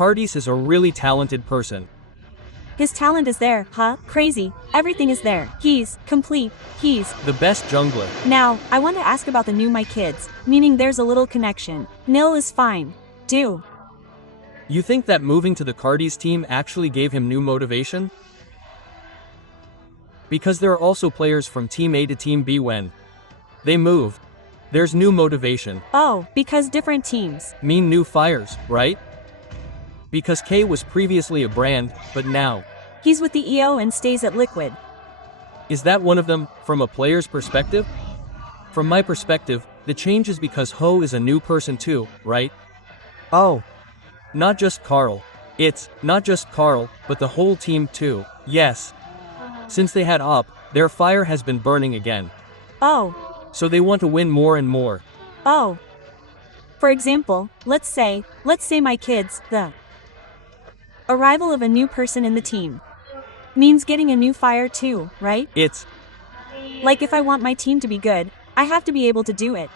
Cardis is a really talented person. His talent is there, huh? Crazy. Everything is there. He's complete. He's the best jungler. Now, I want to ask about the new my kids, meaning there's a little connection. Nil is fine. Do. You think that moving to the Cardis team actually gave him new motivation? Because there are also players from Team A to Team B when they move. There's new motivation. Oh, because different teams mean new fires, right? Because K was previously a brand, but now he's with the EO and stays at Liquid. Is that one of them, from a player's perspective? From my perspective, the change is because Ho is a new person too, right? Oh. Not just Carl. It's not just Carl, but the whole team too. Yes. Since they had Op, their fire has been burning again. Oh. So they want to win more and more. Oh. For example, let's say my kids, the arrival of a new person in the team means getting a new fire too, right? It's like if I want my team to be good, I have to be able to do it.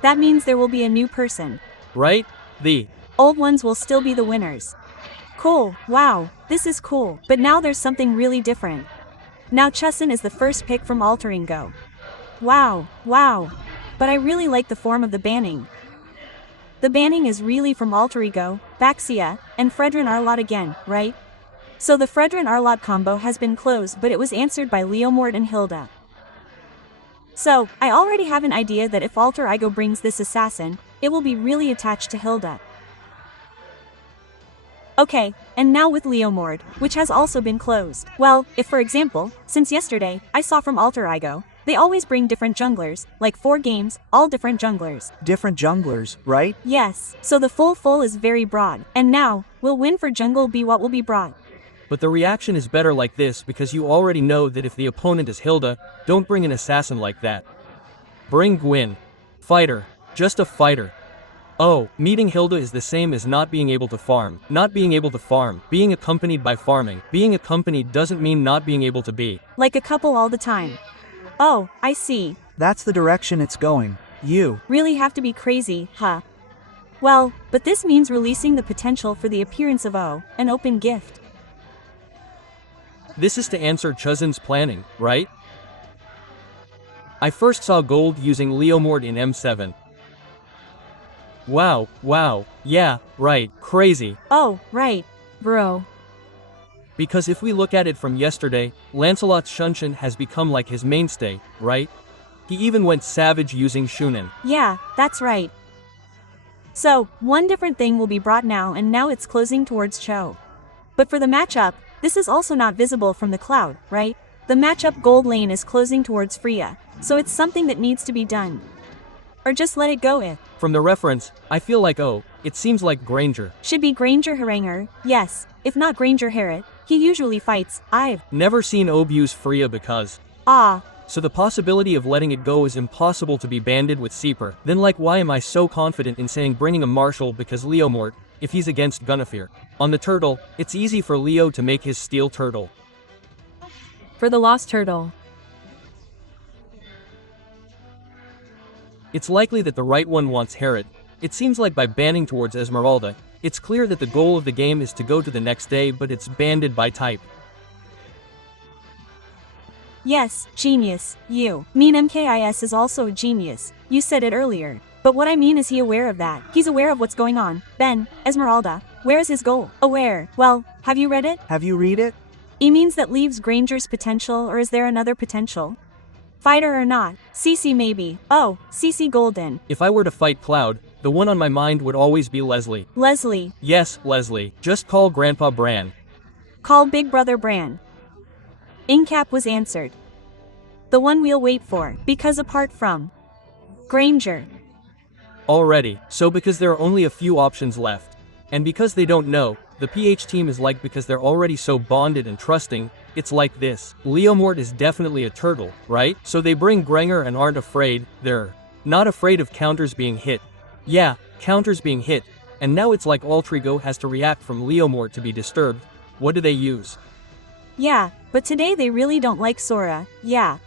That means there will be a new person. Right? The old ones will still be the winners. Cool, wow, this is cool. But now there's something really different. Now Chusin is the first pick from alterego. Wow, wow. But I really like the form of the banning. The banning is really from alterego, Baxia, and Fredrin Arlott again, right? So the Fredrin Arlott combo has been closed, but it was answered by Leomord and Hilda. So, I already have an idea that if alterego brings this assassin, it will be really attached to Hilda. Okay, and now with Leomord, which has also been closed. Well, if for example, since yesterday, I saw from alterego, they always bring different junglers, like 4 games, all different junglers. Different junglers, right? Yes, so the full is very broad. And now, will win for jungle be what will be brought? But the reaction is better like this because you already know that if the opponent is Hilda, don't bring an assassin like that. Bring Gwyn. Fighter. Just a fighter. Oh, meeting Hilda is the same as not being able to farm. Not being able to farm. Being accompanied by farming. Being accompanied doesn't mean not being able to be like a couple all the time. Oh, I see. That's the direction it's going. You really have to be crazy, huh? Well, but this means releasing the potential for the appearance of O, an open gift. This is to answer Chuzin's planning, right? I first saw gold using Leomord in M7. Wow, yeah, right, crazy. Oh, right, bro. Because if we look at it from yesterday, Lancelot's Shunshin has become like his mainstay, right? He even went savage using Shunin. Yeah, that's right. So, one different thing will be brought now, and now it's closing towards Cho. But for the matchup, this is also not visible from the cloud, right? The matchup gold lane is closing towards Freya, so it's something that needs to be done. Or just let it go if. From the reference, I feel like it seems like Granger. Should be Granger Haranger, yes, if not Granger Harrot. He usually fights. I've never seen Ob use Freya because so the possibility of letting it go is impossible to be banded with Seeper. Then like why am I so confident in saying bringing a Marshal because Leomort, if he's against Gunnifear. On the turtle, it's easy for Leo to make his steel turtle. For the lost turtle. It's likely that the right one wants Harrot. It seems like by banning towards Esmeralda, it's clear that the goal of the game is to go to the next day, but it's banded by type. Yes, genius. You mean MKIS is also a genius. You said it earlier. But what I mean is he aware of that. He's aware of what's going on. Ben, Esmeralda, where is his goal? Aware. Well, have you read it? Have you read it? E means that leaves Granger's potential, or is there another potential? Fighter or not? CC maybe. Oh, CC Golden. If I were to fight Cloud, the one on my mind would always be Leslie. Leslie. Yes, Leslie. Just call Grandpa Bran. Call Big Brother Bran. Incap was answered. The one we'll wait for, because apart from Granger. Already, so because there are only a few options left. And because they don't know, the PH team is like because they're already so bonded and trusting, it's like this. Leomort is definitely a turtle, right? So they bring Granger and aren't afraid, they're not afraid of counters being hit. Yeah, counters being hit, and now it's like alterego has to react from Leomort to be disturbed. What do they use? Yeah, but today they really don't like Sora, yeah.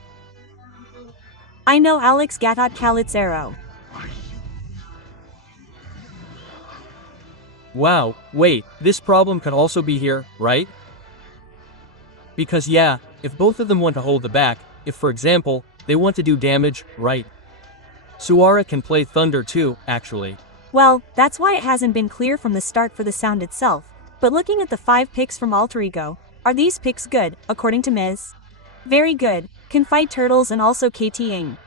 I know Alex Gatot Kalitz arrow. Wow, wait, this problem could also be here, right? Because yeah, if both of them want to hold the back, if for example, they want to do damage, right? Suara can play thunder too, actually. Well, that's why it hasn't been clear from the start for the sound itself. But looking at the 5 picks from alterego, are these picks good, according to Ms? Very good, can fight turtles and also KTing.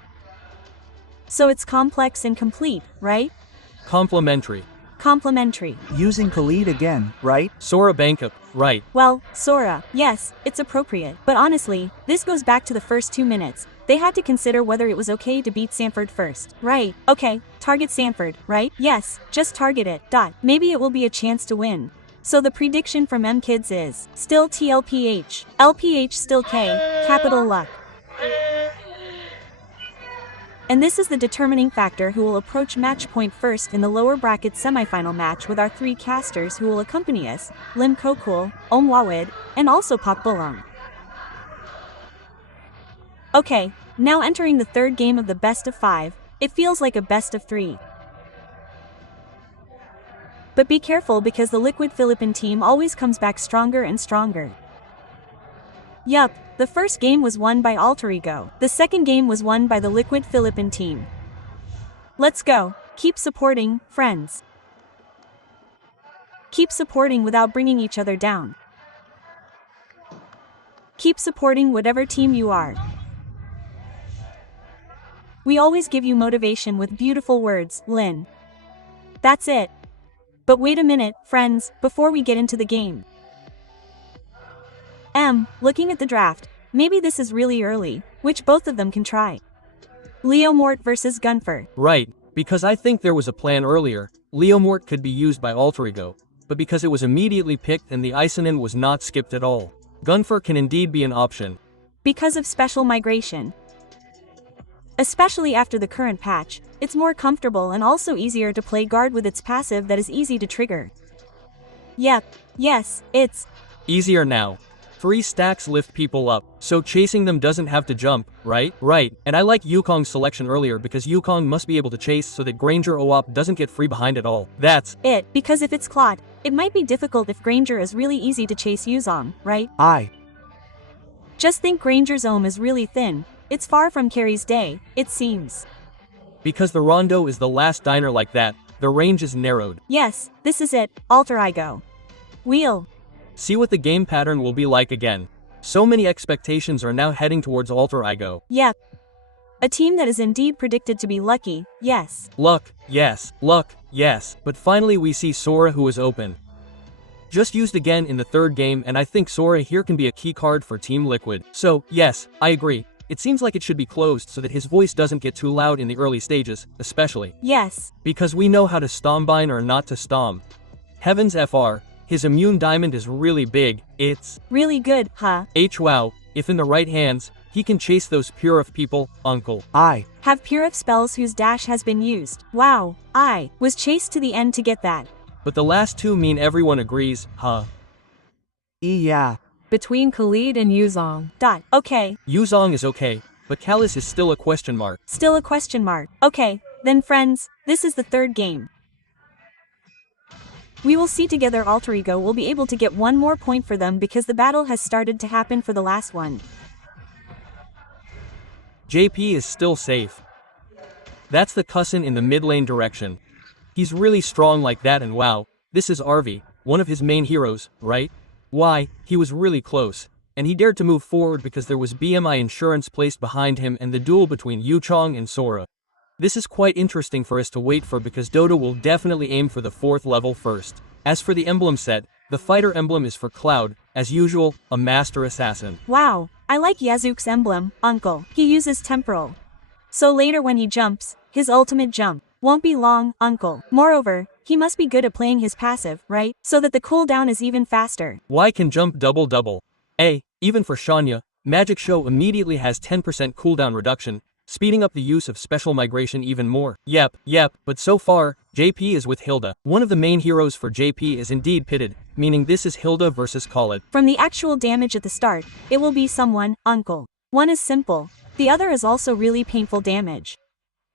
So it's complex and complete, right? Complementary. Complementary. Using Khalid again, right? Sora Bankup, right. Well, Sora, yes, it's appropriate. But honestly, this goes back to the first 2 minutes. They had to consider whether it was okay to beat Sanford first. Right, okay, target Sanford, right? Yes, just target it, dot. Maybe it will be a chance to win. So the prediction from M-Kids is, still TLPH, LPH still K, capital luck. And this is the determining factor who will approach match point first in the lower bracket semifinal match with our 3 casters who will accompany us, Lim Kokul, Om Wawid, and also Pak Bulong. Okay, now entering the 3rd game of the best of 5, it feels like a best of 3. But be careful because the Liquid Philippine team always comes back stronger and stronger. Yup, the first game was won by alterego. The second game was won by the Liquid Philippine team. Let's go, keep supporting, friends. Keep supporting without bringing each other down. Keep supporting whatever team you are. We always give you motivation with beautiful words, Lin. That's it. But wait a minute, friends, before we get into the game. Looking at the draft, maybe this is really early, which both of them can try. Leo Mort versus Gunfer. Right, because I think there was a plan earlier. Leo Mort could be used by alterego, but because it was immediately picked and the Isonin was not skipped at all. Gunfer can indeed be an option. Because of special migration. Especially after the current patch, it's more comfortable and also easier to play guard with its passive that is easy to trigger. Yep, yes, it's easier now. 3 stacks lift people up, so chasing them doesn't have to jump, right? Right, and I like Yukong's selection earlier because Yukong must be able to chase so that Granger OOP doesn't get free behind at all. That's it, because if it's Clot, it might be difficult if Granger is really easy to chase Yuzong, right? Just think Granger's ohm is really thin. It's far from Carrie's day, it seems. Because the Rondo is the last diner like that, the range is narrowed. Yes, this is it, alterego. Wheel. See what the game pattern will be like again. So many expectations are now heading towards alterego. Yep. A team that is indeed predicted to be lucky, yes. Luck, yes. Luck, yes. But finally we see Sora who is open. Just used again in the 3rd game, and I think Sora here can be a key card for Team Liquid. So, yes, I agree. It seems like it should be closed so that his voice doesn't get too loud in the early stages, especially. Yes. Because we know how to stombine or not to stomp. Heavens FR, his immune diamond is really big, it's really good, huh? Wow, if in the right hands, he can chase those Purif people, uncle. Have Purif spells whose dash has been used. Wow, I was chased to the end to get that. But the last 2 mean everyone agrees, huh? Yeah. Between Khalid and Yuzong. Okay. Yuzong is okay, but Kalis is still a question mark. Still a question mark. Okay, then friends, this is the 3rd game. We will see together alterego will be able to get 1 more point for them because the battle has started to happen for the last one. JP is still safe. That's the cousin in the mid lane direction. He's really strong like that, and wow, this is RV, one of his main heroes, right? Why, he was really close, and he dared to move forward because there was BMI insurance placed behind him and the duel between Yuchong and Sora. This is quite interesting for us to wait for because Dodo will definitely aim for the 4th level first. As for the emblem set, the fighter emblem is for Cloud, as usual, a master assassin. Wow, I like Yazuk's emblem, uncle. He uses temporal. So later when he jumps, his ultimate jump won't be long, uncle. Moreover, he must be good at playing his passive, right? So that the cooldown is even faster. Y can jump double. Even for Shanya, Magic Show immediately has 10% cooldown reduction, speeding up the use of special migration even more. Yep, but so far, JP is with Hilda. One of the main heroes for JP is indeed pitted, meaning this is Hilda versus Khalid. From the actual damage at the start, it will be someone, uncle. One is simple, the other is also really painful damage.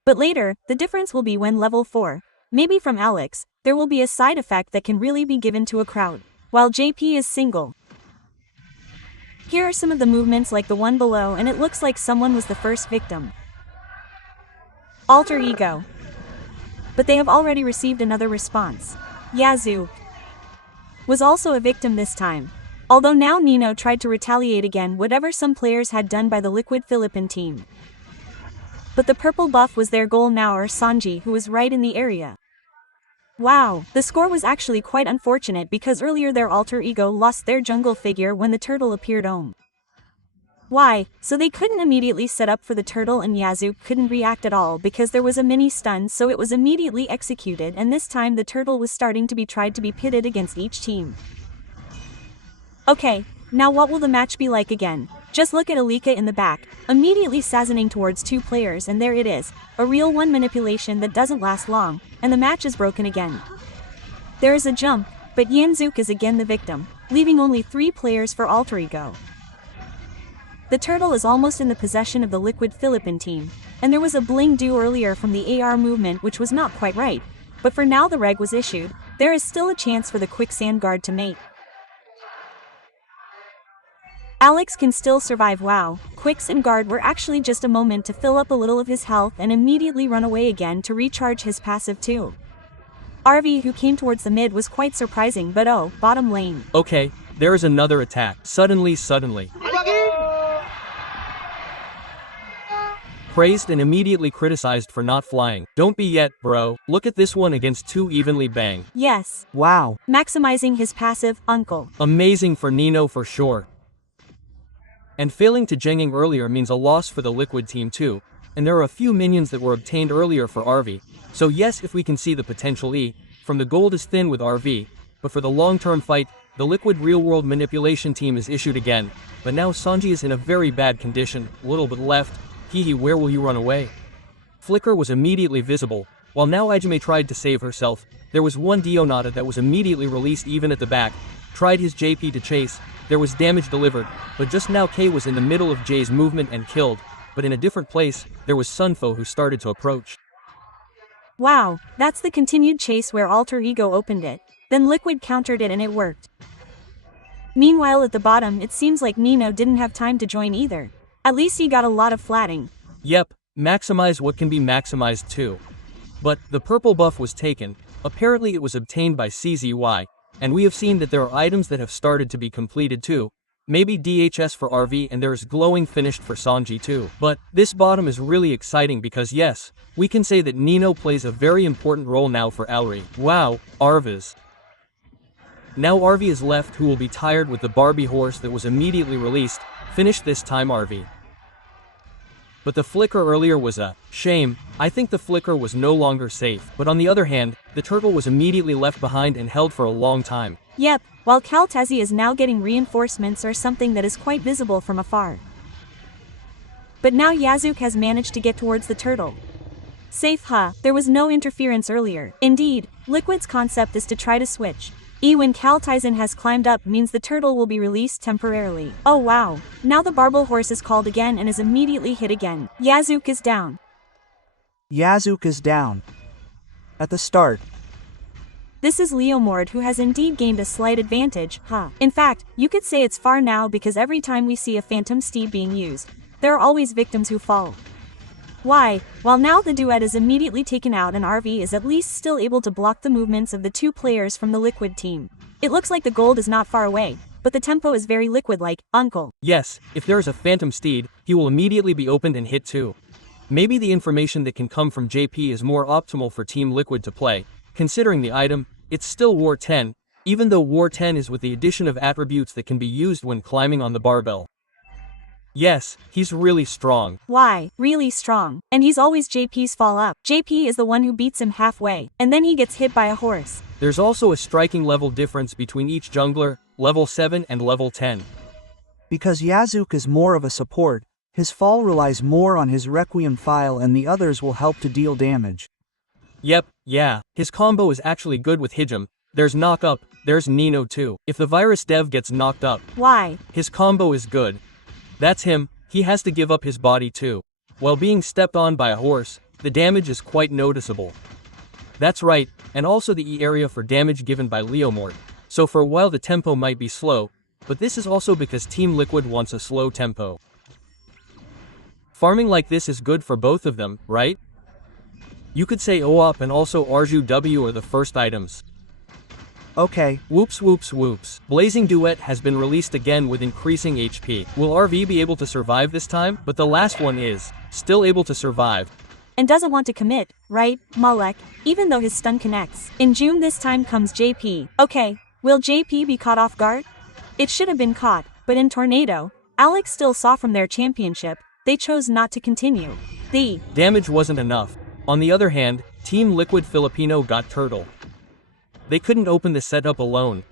But later, the difference will be when level 4, maybe from Alex, there will be a side effect that can really be given to a crowd, while JP is single. Here are some of the movements like the one below, and it looks like someone was the first victim. Alter ego. But they have already received another response. Yazoo was also a victim this time. Although now Nino tried to retaliate again whatever some players had done by the Liquid Philippine team. But the purple buff was their goal now, or Sanji, who was right in the area. Wow, the score was actually quite unfortunate because earlier their alter ego lost their jungle figure when the turtle appeared. Why? So they couldn't immediately set up for the turtle, and Yazoo couldn't react at all because there was a mini stun, so it was immediately executed, and this time the turtle was starting to be tried to be pitted against each team. Okay, now what will the match be like again? Just look at Alika in the back, immediately sazoning towards two players, and there it is, a real one manipulation that doesn't last long, and the match is broken again. There is a jump, but Yanzook is again the victim, leaving only 3 players for alter ego. The turtle is almost in the possession of the Liquid Philippine team, and there was a bling due earlier from the AR movement which was not quite right, but for now the reg was issued, there is still a chance for the quicksand guard to mate. Alex can still survive. Wow, Quicks and Guard were actually just a moment to fill up a little of his health and immediately run away again to recharge his passive too. RV, who came towards the mid, was quite surprising, but oh, bottom lane. Okay, there is another attack. Suddenly. Praised and immediately criticized for not flying. Don't be yet, bro. Look at this one against 2 evenly bang. Yes. Wow. Maximizing his passive, Uncle. Amazing for Nino for sure. And failing to jenging earlier means a loss for the Liquid team too, and there are a few minions that were obtained earlier for RV, so yes, if we can see the potential from the gold is thin with RV, but for the long-term fight, the Liquid real-world manipulation team is issued again, but now Sanji is in a very bad condition, little bit left, where will you run away? Flicker was immediately visible, while now Ijume tried to save herself, there was one Dionata that was immediately released even at the back, tried his JP to chase, there was damage delivered, but just now K was in the middle of J's movement and killed, but in a different place, there was Sunfo who started to approach. Wow, that's the continued chase where alter ego opened it, then Liquid countered it and it worked. Meanwhile at the bottom it seems like Nino didn't have time to join either. At least he got a lot of flatting. Yep, maximize what can be maximized too. But, the purple buff was taken, apparently it was obtained by CZY, and we have seen that there are items that have started to be completed too. Maybe DHS for RV, and there is glowing finished for Sanji too. But, this bottom is really exciting because yes, we can say that Nino plays a very important role now for Alri. Wow, Arvas. Now RV is left, who will be tired with the Barbie horse that was immediately released, finished this time RV. But the flicker earlier was a shame. I think the flicker was no longer safe, but on the other hand, the turtle was immediately left behind and held for a long time. Yep, while Kaltazi is now getting reinforcements or something that is quite visible from afar. But now Yazook has managed to get towards the turtle. Safe, huh? There was no interference earlier. Indeed, Liquid's concept is to try to switch. When Kaltizen has climbed up means the turtle will be released temporarily. Oh wow, now the Barbel horse is called again and is immediately hit again. Yazook is down. Yazook is down. At the start. This is Leomord, who has indeed gained a slight advantage, huh? In fact, you could say it's far now because every time we see a phantom steed being used, there are always victims who fall. Why? While now the duet is immediately taken out and RV is at least still able to block the movements of the 2 players from the Liquid team. It looks like the gold is not far away, but the tempo is very Liquid-like, Uncle. Yes, if there is a phantom steed, he will immediately be opened and hit too. Maybe the information that can come from JP is more optimal for Team Liquid to play. Considering the item, it's still War 10, even though War 10 is with the addition of attributes that can be used when climbing on the barbell. Yes, he's really strong. Why, really strong. And he's always JP's fall up. JP is the one who beats him halfway, and then he gets hit by a horse. There's also a striking level difference between each jungler, level 7 and level 10. Because Yazook is more of a support, his fall relies more on his Requiem file and the others will help to deal damage. Yep, yeah, his combo is actually good with Hijum. There's knock up, there's Nino too. If the virus dev gets knocked up, why? His combo is good. That's him, he has to give up his body too. While being stepped on by a horse, the damage is quite noticeable. That's right, and also the E area for damage given by Leomort. So for a while the tempo might be slow, but this is also because Team Liquid wants a slow tempo. Farming like this is good for both of them, right? You could say OOP and also Arju W are the first items. Okay. Whoops whoops whoops. Blazing Duet has been released again with increasing HP. Will RV be able to survive this time? But the last one is still able to survive. And doesn't want to commit, right, Malek, even though his stun connects. In June this time comes JP. Okay, will JP be caught off guard? It should have been caught, but in Tornado, Alex still saw from their championship, they chose not to continue. The damage wasn't enough. On the other hand, Team Liquid Filipino got Turtle. They couldn't open the setup alone.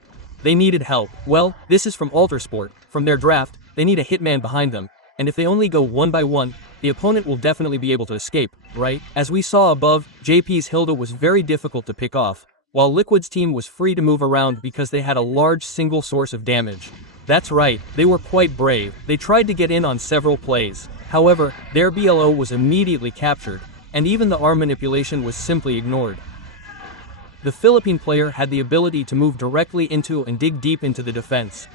They needed help. Well, this is from Altersport. From their draft, they need a hitman behind them, and if they only go one by one, the opponent will definitely be able to escape, right? As we saw above, JP's Hilda was very difficult to pick off, while Liquid's team was free to move around because they had a large single source of damage. That's right, they were quite brave. They tried to get in on several plays. However, their BLO was immediately captured, and even the arm manipulation was simply ignored. The Philippine player had the ability to move directly into and dig deep into the defense.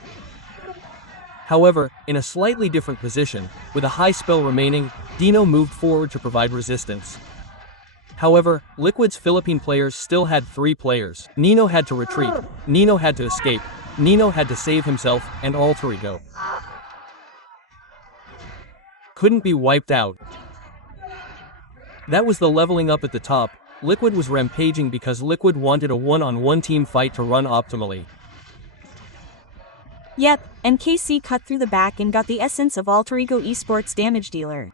However, in a slightly different position, with a high spell remaining, Dino moved forward to provide resistance. However, Liquid's Philippine players still had 3 players. Nino had to retreat, Nino had to escape, Nino had to save himself, and alterego couldn't be wiped out. That was the leveling up at the top. Liquid was rampaging because Liquid wanted a one-on-one team fight to run optimally. Yep, and KC cut through the back and got the essence of alterego esports damage dealer.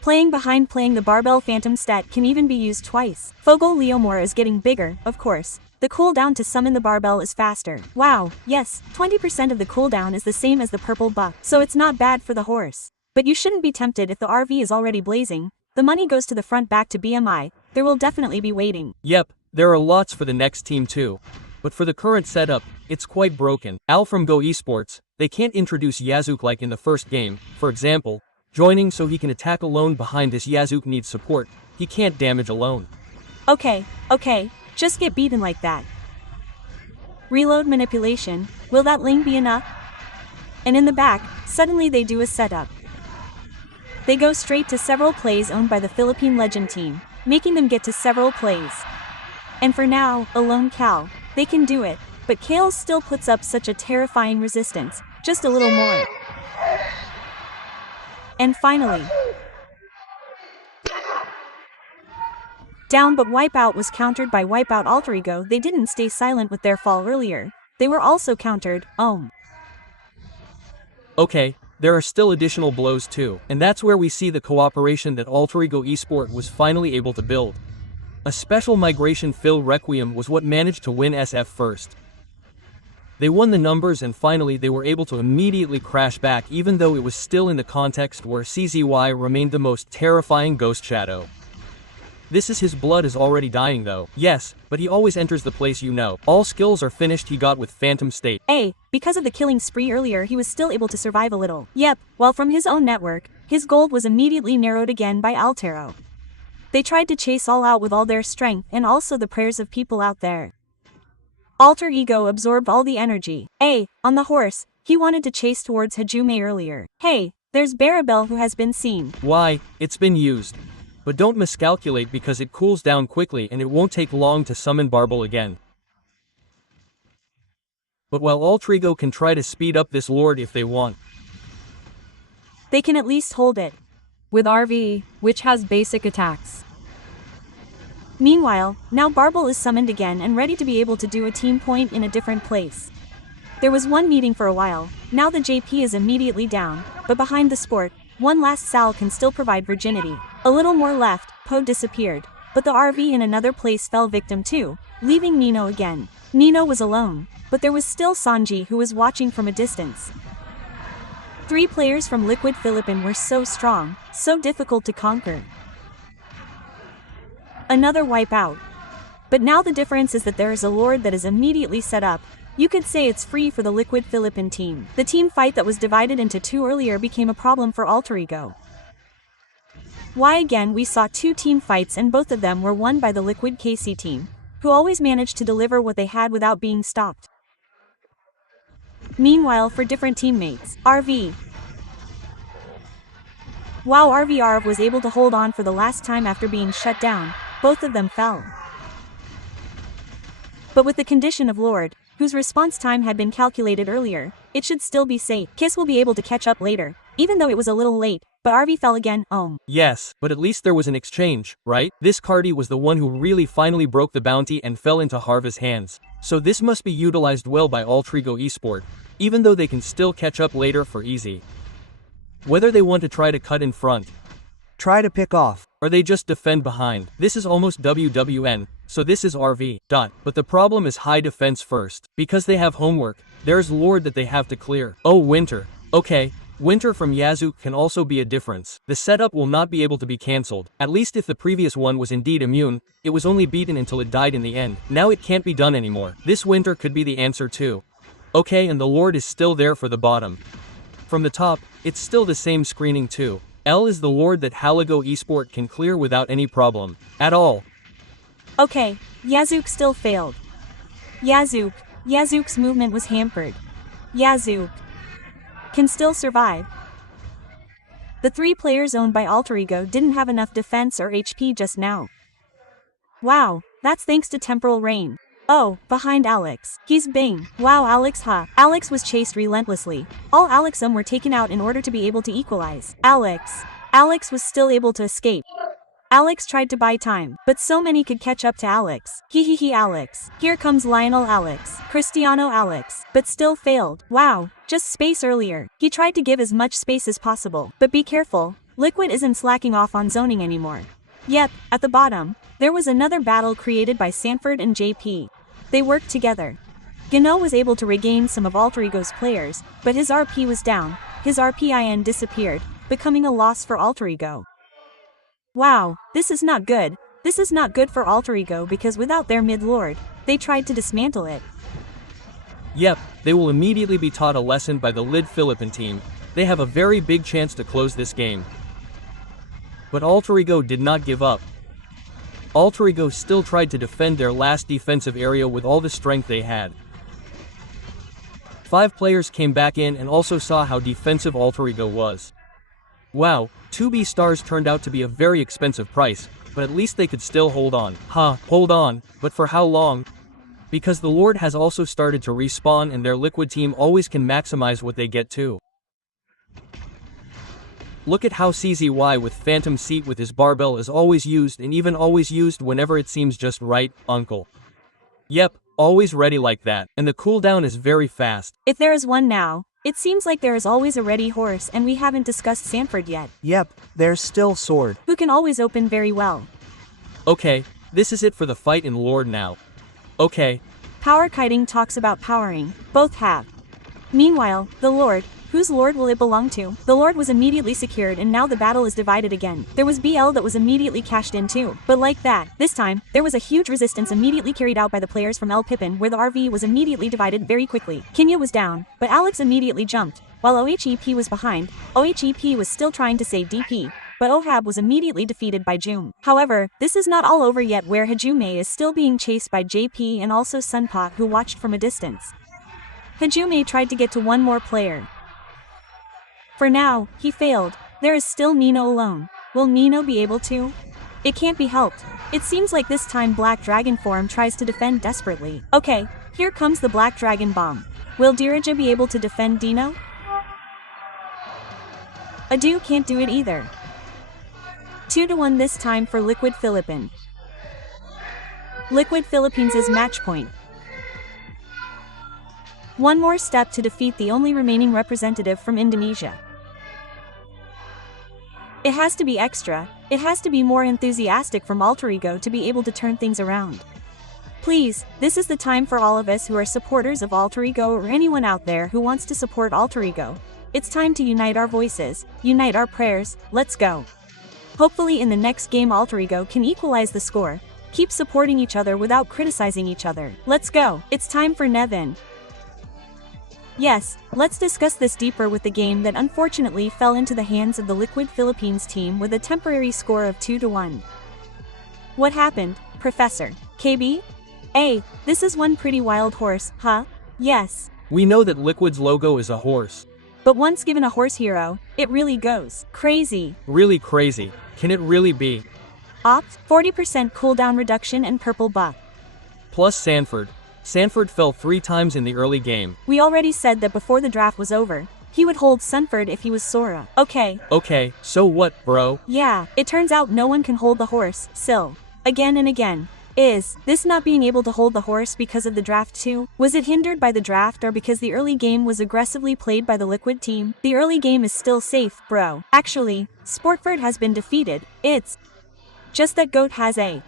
Playing behind playing the barbell phantom stat can even be used twice. Fogel Leomora is getting bigger, of course. The cooldown to summon the barbell is faster. Wow, yes, 20% of the cooldown is the same as the purple buff, so it's not bad for the horse. But you shouldn't be tempted if the RV is already blazing. The money goes to the front back to BMI, there will definitely be waiting. Yep, there are lots for the next team too. But for the current setup, it's quite broken. Al from Go Esports, they can't introduce Yazuk like in the first game, for example, joining so he can attack alone behind this Yazuk needs support, he can't damage alone. Okay, just get beaten like that. Reload manipulation, will that Ling be enough? And in the back, suddenly they do a setup. They go straight to several plays owned by the Philippine Legend team, making them get to several plays. And for now, alone Cal, they can do it, but Kale still puts up such a terrifying resistance, just a little more. And finally, down, but Wipeout was countered by Wipeout Alterego. They didn't stay silent with their fall earlier, they were also countered. Okay, there are still additional blows too, and that's where we see the cooperation that Alterego Esport was finally able to build. A special migration fill Requiem was what managed to win SF first. They won the numbers and finally they were able to immediately crash back even though it was still in the context where CZY remained the most terrifying ghost shadow. This is his blood is already dying though. Yes, but he always enters the place you know. All skills are finished he got with Phantom State. Because of the killing spree earlier he was still able to survive a little. Yep, while from his own network, his gold was immediately narrowed again by Altero. They tried to chase all out with all their strength and also the prayers of people out there. Alter Ego absorbed all the energy. On the horse, he wanted to chase towards Hajume earlier. Hey, there's Barabel who has been seen. Why, it's been used. But don't miscalculate because it cools down quickly and it won't take long to summon Barbel again. But while Alterego can try to speed up this lord if they want, they can at least hold it. With RV, which has basic attacks. Meanwhile, now Barbel is summoned again and ready to be able to do a team point in a different place. There was one meeting for a while, now the JP is immediately down, but behind the sport, one last Sal can still provide virginity. A little more left, Poe disappeared, but the RV in another place fell victim too, leaving Nino again. Nino was alone, but there was still Sanji who was watching from a distance. 3 players from Liquid Philippine were so strong, so difficult to conquer. Another wipeout. But now the difference is that there is a lord that is immediately set up. You could say it's free for the Liquid Philippine team. The team fight that was divided into 2 earlier became a problem for Alterego. Why again we saw two team fights and both of them were won by the Liquid KC team, who always managed to deliver what they had without being stopped. Meanwhile for different teammates, RV. Wow, RV was able to hold on for the last time after being shut down, both of them fell. But with the condition of Lord, whose response time had been calculated earlier, it should still be safe. Kiss will be able to catch up later, even though it was a little late, but RV fell again. Yes, but at least there was an exchange, right? This Cardi was the one who really finally broke the bounty and fell into Harva's hands. So this must be utilized well by Alterego Esport, even though they can still catch up later for easy. Whether they want to try to cut in front, Try to pick off, or they just defend behind. This is almost WWN, so this is RV. But the problem is high defense first. Because they have homework, there's Lord that they have to clear. Oh, Winter. Okay, Winter from Yazoo can also be a difference. The setup will not be able to be cancelled. At least if the previous one was indeed immune, it was only beaten until it died in the end. Now it can't be done anymore. This Winter could be the answer too. Okay, and the Lord is still there for the bottom. From the top, it's still the same screening too. L is the Lord that Alterego Esport can clear without any problem at all. Okay, Yazook still failed. Yazook's movement was hampered. Yazook can still survive. The three players owned by Alterego didn't have enough defense or HP just now. Wow, that's thanks to Temporal Rain. Oh, behind Alex. He's Bing. Wow, Alex Alex was chased relentlessly. All Alexum were taken out in order to be able to equalize. Alex was still able to escape. Alex tried to buy time, but so many could catch up to Alex. Alex. Here comes Lionel Alex. Cristiano Alex. But still failed. Wow, just space earlier. He tried to give as much space as possible. But be careful, Liquid isn't slacking off on zoning anymore. Yep, at the bottom, there was another battle created by Sanford and JP. They worked together. Gano was able to regain some of Alterego's players, but his RP was down. His RPIN disappeared, becoming a loss for Alterego. Wow, this is not good. This is not good for Alterego because without their mid-lord, they tried to dismantle it. Yep, they will immediately be taught a lesson by the Lid Philippine team. They have a very big chance to close this game. But Alterego did not give up. Alterego still tried to defend their last defensive area with all the strength they had. 5 players came back in and also saw how defensive Alterego was. Wow, 2B stars turned out to be a very expensive price, but at least they could still hold on. Hold on, but for how long? Because the Lord has also started to respawn and their Liquid team always can maximize what they get too. Look at how CZY with Phantom Seat with his barbell is always used and even always used whenever it seems just right, uncle. Yep, always ready like that, and the cooldown is very fast. If there is one now, it seems like there is always a ready horse and we haven't discussed Sanford yet. Yep, there's still Sword, who can always open very well. Okay, this is it for the fight in Lord now. Okay. Power Kiting talks about powering, both have. Meanwhile, the Lord, whose Lord will it belong to? The Lord was immediately secured and now the battle is divided again. There was BL that was immediately cashed in too. But like that, this time, there was a huge resistance immediately carried out by the players from El Pippin where the RV was immediately divided very quickly. Kenya was down, but Alex immediately jumped. While OHEP was behind, OHEP was still trying to save DP. But Ohab was immediately defeated by Jum. However, this is not all over yet where Hajume is still being chased by JP and also Sunpot who watched from a distance. Hajume tried to get to one more player. For now, he failed. There is still Nino alone. Will Nino be able to? It can't be helped. It seems like this time Black Dragon form tries to defend desperately. Okay, here comes the Black Dragon bomb. Will Dirija be able to defend Dino? Adu can't do it either. 2-1 this time for Liquid Philippine. Liquid Philippines' match point. One more step to defeat the only remaining representative from Indonesia. It has to be extra, it has to be more enthusiastic from Alterego to be able to turn things around. Please, this is the time for all of us who are supporters of Alterego or anyone out there who wants to support Alterego. It's time to unite our voices, unite our prayers, let's go. Hopefully in the next game Alterego can equalize the score. Keep supporting each other without criticizing each other. Let's go. It's time for Nevin. Yes, let's discuss this deeper with the game that unfortunately fell into the hands of the Liquid Philippines team with a temporary score of 2-1. What happened, Professor? KB? This is one pretty wild horse, huh? Yes. We know that Liquid's logo is a horse. But once given a horse hero, it really goes crazy. Really crazy. Can it really be? Opt, 40% cooldown reduction and purple buff. Plus Sanford. Sanford fell 3 times in the early game. We already said that before the draft was over, he would hold Sanford if he was Sora. Okay, so what, bro? Yeah, it turns out no one can hold the horse, still. Again and again. Is this not being able to hold the horse because of the draft too? Was it hindered by the draft or because the early game was aggressively played by the Liquid team? The early game is still safe, bro. Actually, Sportford has been defeated. It's just that Goat has a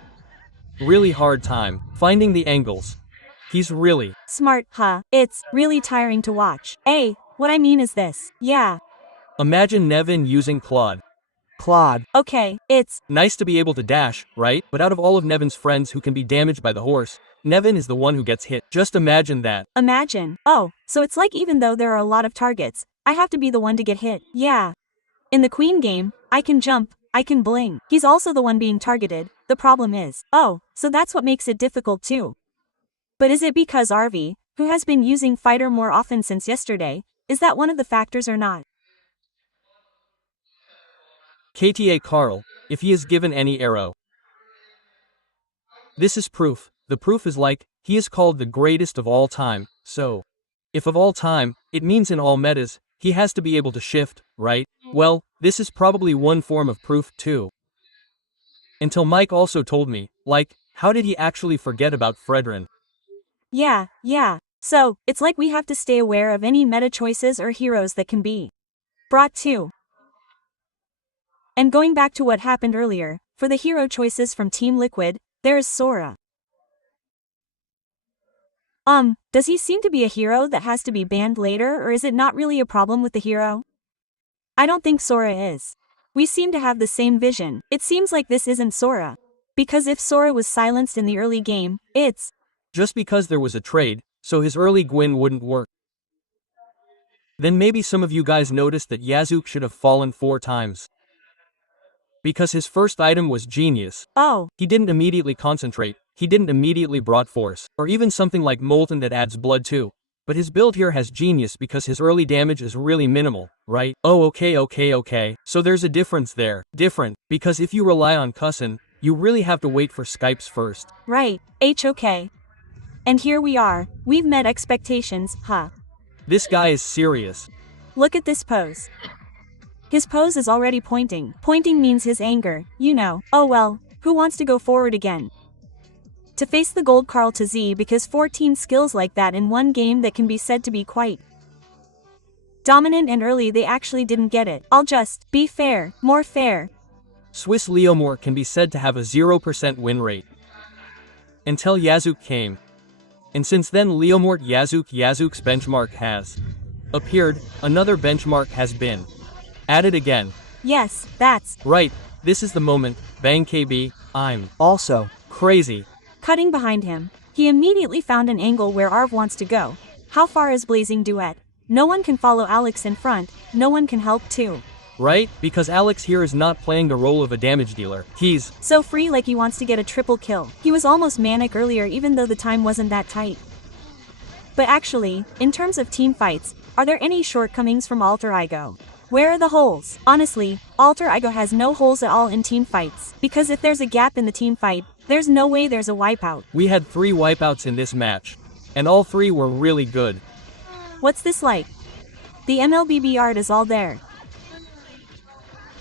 really hard time finding the angles. He's really smart, huh? It's really tiring to watch. What I mean is this. Yeah. Imagine Nevin using Claude. Okay, it's nice to be able to dash, right? But out of all of Nevin's friends who can be damaged by the horse, Nevin is the one who gets hit. Just imagine that. Imagine. Oh, so it's like even though there are a lot of targets, I have to be the one to get hit. Yeah. In the Queen game, I can jump, I can bling. He's also the one being targeted. The problem is, so that's what makes it difficult too. But is it because RV, who has been using Fighter more often since yesterday, is that one of the factors or not? KTA Carl, if he is given any arrow. This is proof. The proof is like, he is called the greatest of all time, so. If of all time, it means in all metas, he has to be able to shift, right? Well, this is probably one form of proof too. Until Mike also told me, like, how did he actually forget about Fredrin? Yeah. So, it's like we have to stay aware of any meta choices or heroes that can be brought to. And going back to what happened earlier, for the hero choices from Team Liquid, there is Sora. Does he seem to be a hero that has to be banned later, or is it not really a problem with the hero? I don't think Sora is. We seem to have the same vision. It seems like this isn't Sora. Because if Sora was silenced in the early game, it's just because there was a trade, so his early Gwyn wouldn't work. Then maybe some of you guys noticed that Yazuk should have fallen 4 times. Because his first item was genius. He didn't immediately concentrate, he didn't immediately brought force, or even something like Molten that adds blood too. But his build here has genius because his early damage is really minimal, right? Okay. So there's a difference there. Different, because if you rely on Cussin, you really have to wait for Skypes first. Right, okay. And here we are, we've met expectations, huh? This guy is serious. Look at this pose. His pose is already pointing. Pointing means his anger, you know. Oh well, who wants to go forward again? To face the gold Carl to Z because 14 skills like that in one game that can be said to be quite dominant and early they actually didn't get it. I'll just be fair, more fair. Swiss Leomort can be said to have a 0% win rate. Until Yazuk came. And since then Leomort Yazuk's benchmark has appeared, another benchmark has been added again. Yes, that's right, this is the moment, bang KB, I'm also crazy. Cutting behind him, he immediately found an angle where Arv wants to go. How far is Blazing Duet? No one can follow Alex in front, no one can help too. Right, because Alex here is not playing the role of a damage dealer, he's so free like he wants to get a triple kill. He was almost manic earlier even though the time wasn't that tight. But actually, in terms of team fights, are there any shortcomings from alterego? Where are the holes? Honestly, alterego has no holes at all in team fights, because if there's a gap in the team fight, there's no way there's a wipeout. We had 3 wipeouts in this match, and all 3 were really good. What's this like? The MLBB art is all there.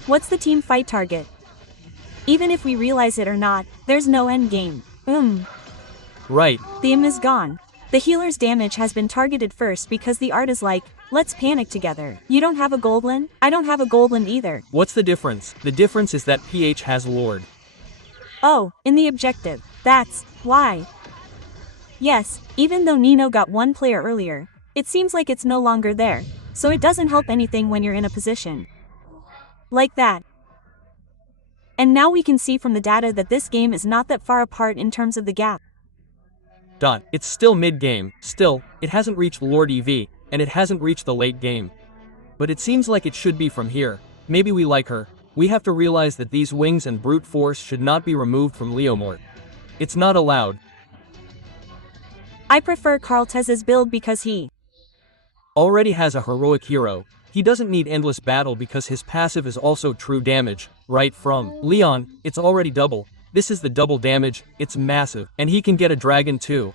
What's the team fight target? Even if we realize it or not, there's no end game. Right. The is gone. The healer's damage has been targeted first because the art is like, let's panic together. You don't have a Goldlin? I don't have a Goldlin either. What's the difference? The difference is that PH has Lord. Oh, in the objective. That's why. Yes, even though Nino got 1 player earlier, it seems like it's no longer there, so it doesn't help anything when you're in a position like that. And now we can see from the data that this game is not that far apart in terms of the gap. It's still mid-game, still, it hasn't reached Lord EV, and it hasn't reached the late game. But it seems like it should be from here. Maybe we like her. We have to realize that these wings and brute force should not be removed from Leomort. It's not allowed. I prefer Cortez's build because he already has a heroic hero. He doesn't need endless battle because his passive is also true damage, right from Leon. It's already double. This is the double damage, it's massive, and he can get a dragon too.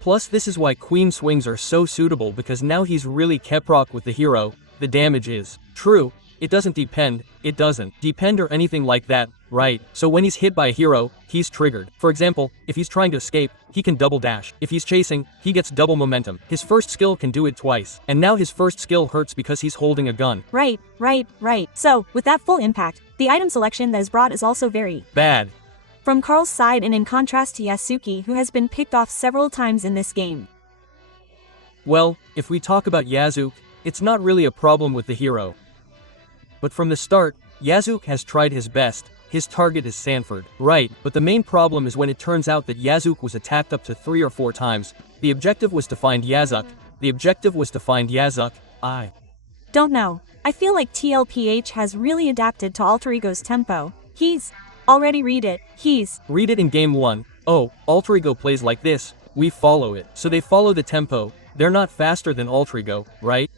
Plus this is why Queen swings are so suitable because now he's really Keproc with the hero. The damage is true. It doesn't depend or anything like that, right? So when he's hit by a hero, he's triggered. For example, if he's trying to escape, he can double dash. If he's chasing, he gets double momentum. His first skill can do it twice. And now his first skill hurts because he's holding a gun. Right. So, with that full impact, the item selection that is brought is also very bad. From Carl's side, and in contrast to Yasuki, who has been picked off several times in this game. Well, if we talk about Yasuke, it's not really a problem with the hero. But from the start, Yasuke has tried his best. His target is Sanford, right? But the main problem is when it turns out that Yasuke was attacked up to 3 or 4 times. The objective was to find Yasuke. I don't know. I feel like TLPH has really adapted to alterego's tempo. He's already read it in game 1. Oh, alterego plays like this. We follow it. So they follow the tempo. They're not faster than alterego, right?